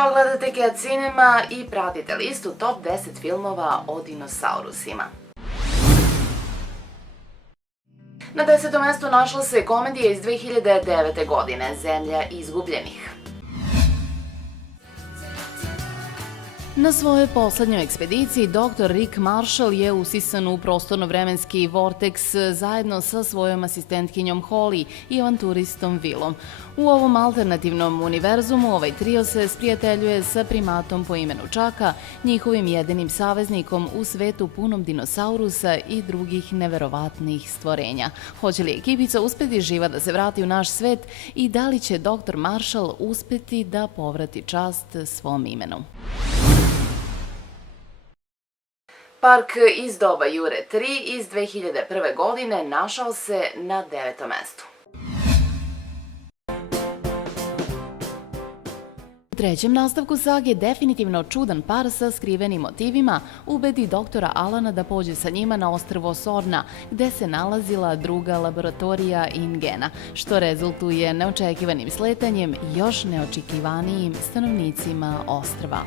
Ćao, gledate Cat Cinema i pratite listu top 10 filmova o dinosaurusima. Na 10. mestu našla se komedija iz 2009. godine, Zemlja izgubljenih. Na svojoj poslednjoj ekspediciji dr. Rick Marshall je usisan u prostorno-vremenski vorteks zajedno sa svojom asistentkinjom Holly i avanturistom Willom. U ovom alternativnom univerzumu ovaj trio se sprijateljuje sa primatom po imenu Čaka, njihovim jedinim saveznikom u svetu punom dinosaurusa i drugih neverovatnih stvorenja. Hoće li ekipica uspeti živa da se vrati u naš svet i da li će dr. Marshall uspeti da povrati čast svom imenu? Park iz doba Jure 3 iz 2001. godine našao se na 9. mestu. U trećem nastavku sage definitivno čudan par sa skrivenim motivima ubedi doktora Alana da pođe sa njima na ostrvo Sorna, gde se nalazila druga laboratorija InGena, što rezultuje neočekivanim sletanjem i još neočekivanijim stanovnicima ostrva.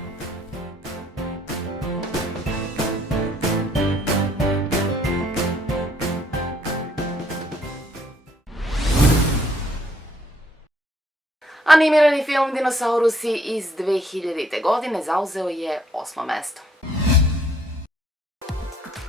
Animirani film Dinosaurusi iz 2000. godine zauzeo je 8. mesto.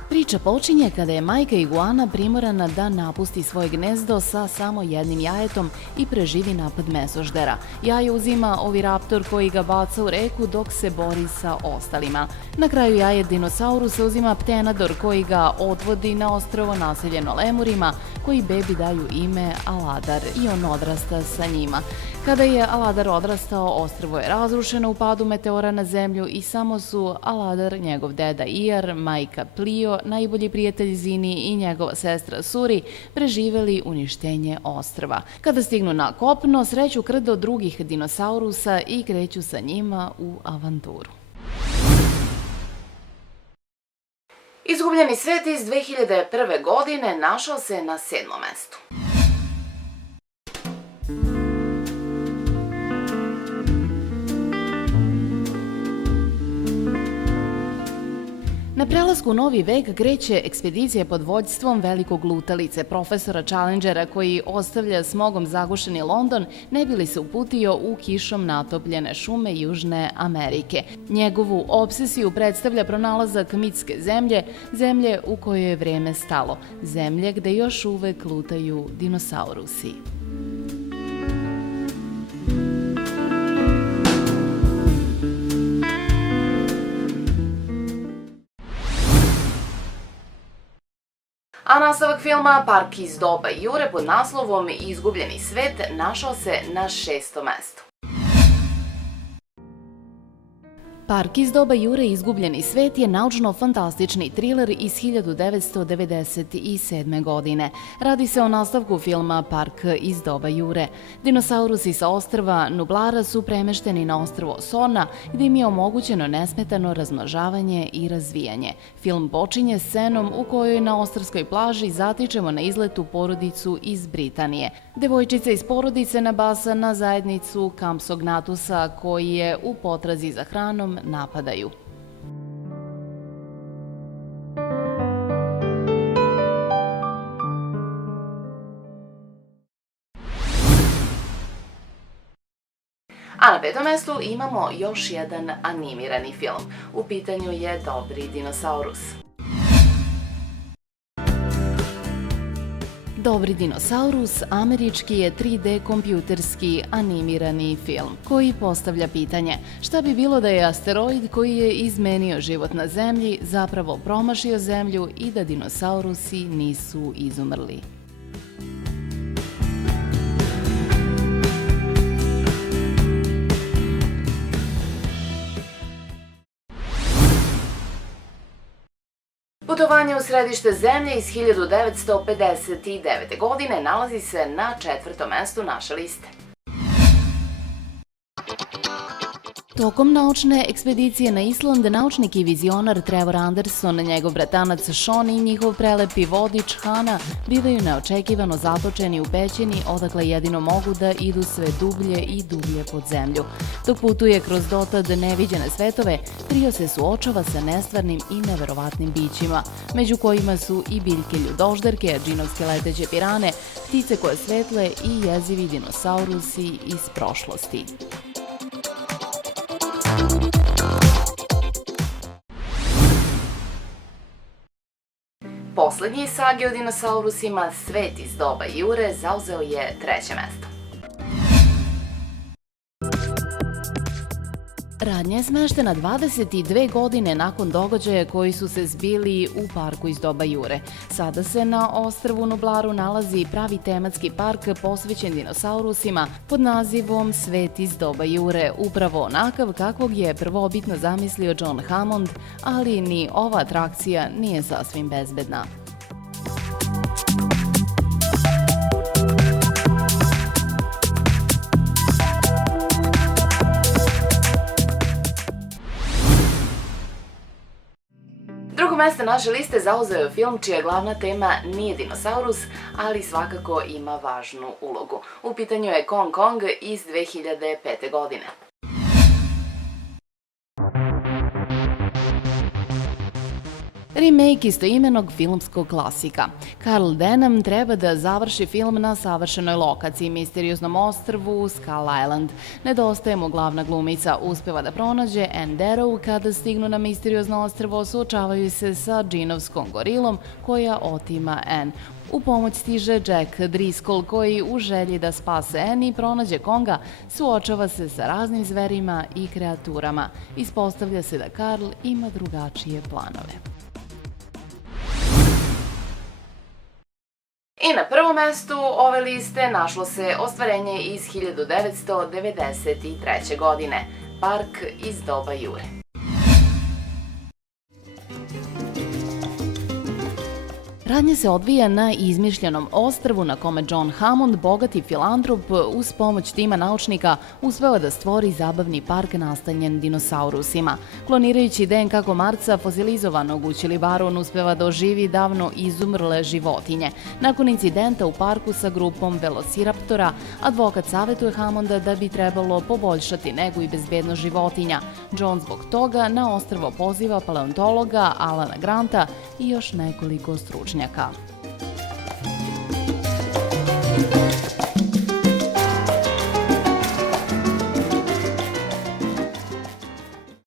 Priča počinje kada je majka iguana primorana da napusti svoje gnezdo sa samo jednim jajetom i preživi napad mesoždera. Jaje uzima oviraptor koji ga baca u reku dok se bori sa ostalima. Na kraju jaje dinosaurusa uzima ptenador koji ga odvodi na ostrvo naseljeno lemurima koji bebi daju ime Aladar i on odrasta sa njima. Kada je Aladar odrastao, ostrvo je razrušeno u padu meteora na zemlju i samo su Aladar, njegov deda Iar, majka Plio, najbolji prijatelj Zini i njegova sestra Suri preživeli uništenje ostrva. Kada stignu na kopno, sreću krdo drugih dinosaurusa i kreću sa njima u avanturu. Izgubljeni svet iz 2001. godine našao se na 7. mestu. Na prelasku u novi vek kreće ekspedicija pod vođstvom velikog lutalice, profesora Challengera, koji ostavlja smogom zagušeni London, ne bi li se uputio u kišom natopljene šume Južne Amerike. Njegovu obsesiju predstavlja pronalazak mitske zemlje, zemlje u kojoj je vreme stalo, zemlje gde još uvek lutaju dinosaurusi. A nastavak filma Park iz doba Jure pod naslovom Izgubljeni svet našao se na 6. mestu. Park iz doba Jure Izgubljeni svet je naučno-fantastični triler iz 1997. godine. Radi se o nastavku filma Park iz doba Jure. Dinosaurusi sa ostrva Nublara su premešteni na ostrvo Sorna, gde im je omogućeno nesmetano razmnožavanje i razvijanje. Film počinje scenom u kojoj na ostarskoj plaži zatičemo na izletu porodicu iz Britanije. Devojčica iz porodice nabasa na zajednicu Kampsognatusa koji je u potrazi za hranom napadaju. A na 5. mestu imamo još jedan animirani film. U pitanju je Dobri dinosaurus. Dobri dinosaurus američki je 3D kompjuterski animirani film koji postavlja pitanje šta bi bilo da je asteroid koji je izmenio život na Zemlji zapravo promašio Zemlju i da dinosaurusi nisu izumrli. Putovanje u središte Zemlje iz 1959. godine nalazi se na 4. mestu naše liste. Tokom naučne ekspedicije na Island, naučnik i vizionar Trevor Anderson, njegov bratanac Sean i njihov prelepi vodič Hana bivaju neočekivano zatočeni u pećini odakle jedino mogu da idu sve dublje i dublje pod zemlju. Dok putuje kroz dotad neviđene svetove, trio se suočava sa nestvarnim i neverovatnim bićima, među kojima su i biljke ljudožderke, džinovske leteće pirane, ptice koje svetle i jezivi dinosaurusi iz prošlosti. Poslednji sage o dinosaurusima, Svet iz doba Jure, zauzeo je 3. mesto. Radnja je smeštena 22 godine nakon događaja koji su se zbili u parku iz doba Jure. Sada se na ostrvu Nublaru nalazi pravi tematski park posvećen dinosaurusima pod nazivom Svet iz doba Jure, upravo onakav kakvog je prvobitno zamislio John Hammond, ali ni ova atrakcija nije sasvim bezbedna. Drugo mesto naše liste zauzeo je film čija glavna tema nije dinosaurus, ali svakako ima važnu ulogu. U pitanju je Kong Kong iz 2005. godine. Remake istoimenog filmskog klasika. Carl Denham treba da završi film na savršenoj lokaciji, misterioznom ostrvu Skull Island. Nedostaje mu glavna glumica, uspeva da pronađe Anne Darrow. Kada stignu na misteriozno ostrvo, suočavaju se sa džinovskom gorilom koja otima Anne. U pomoć stiže Jack Driscoll koji u želji da spase Anne i pronađe Konga suočava se sa raznim zverima i kreaturama. Ispostavlja se da Carl ima drugačije planove. I na prvom mestu ove liste našlo se ostvarenje iz 1993. godine, Park iz doba Jure. Radnja se odvija na izmišljenom ostrvu na kome John Hammond, bogati filantrop, uz pomoć tima naučnika uspeva da stvori zabavni park nastanjen dinosaurusima. Klonirajući DNK komarca fosilizovanog u Ćilibaru, on uspeva da oživi davno izumrle životinje. Nakon incidenta u parku sa grupom velociraptora, advokat savetuje Hammonda da bi trebalo poboljšati negu i bezbednost životinja. John zbog toga na ostrvo poziva paleontologa Alana Granta i još nekoliko stručnjaka.